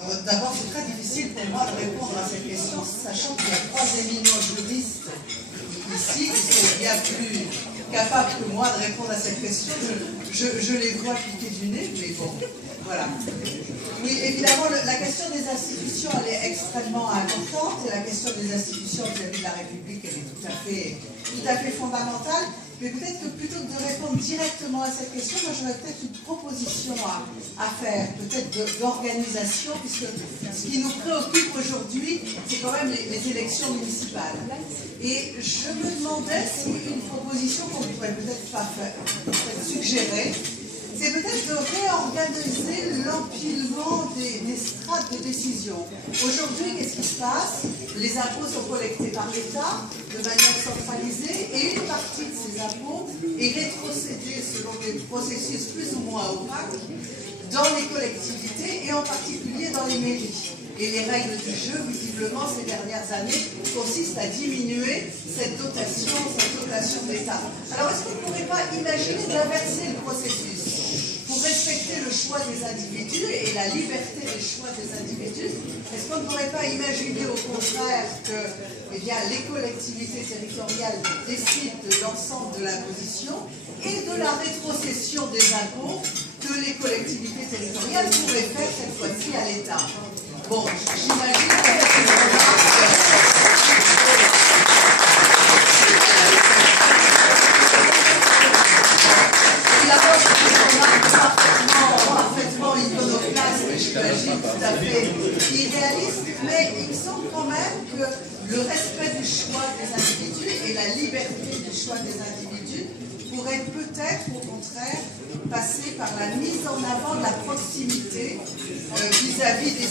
D'abord, c'est très difficile pour moi de répondre à cette question, sachant qu'il y a 3 éminents juristes ici qui sont bien plus capables que moi de répondre à cette question. Je les vois piquer du nez, mais bon, voilà. Oui, évidemment, la question des institutions, elle est extrêmement importante, et la question des institutions vis-à-vis de la République, elle est tout à fait fondamentale. Mais peut-être que plutôt que de répondre directement à cette question, moi j'aurais peut-être une proposition à faire, peut-être d'organisation, puisque ce qui nous préoccupe aujourd'hui, c'est quand même les élections municipales. Et je me demandais si une proposition qu'on ne pourrait peut-être pas faire, peut-être suggérer, c'est peut-être de réorganiser l'empilement des strates de décision. Aujourd'hui, qu'est-ce qui se passe? Les impôts sont collectés par l'État de manière centralisée et une partie de ces impôts est rétrocédée selon des processus plus ou moins opaques dans les collectivités et en particulier dans les mairies. Et les règles du jeu, visiblement, ces dernières années, consistent à diminuer cette dotation de l'État. Alors, est-ce qu'on ne pourrait pas imaginer d'inverser le processus pour respecter le choix des individus et la liberté des choix des individus? Est-ce qu'on ne pourrait pas imaginer au contraire que les collectivités territoriales décident de l'ensemble de l'imposition et de la rétrocession des impôts que les collectivités territoriales pourraient faire cette fois-ci à l'État? Bon, j'imagine que parfaitement iconoclaste, j'imagine tout à fait idéaliste, mais il me semble quand même que le respect du choix des individus et la liberté du choix des individus pourrait peut-être, au contraire, passer par la mise en avant de la proximité vis-à-vis des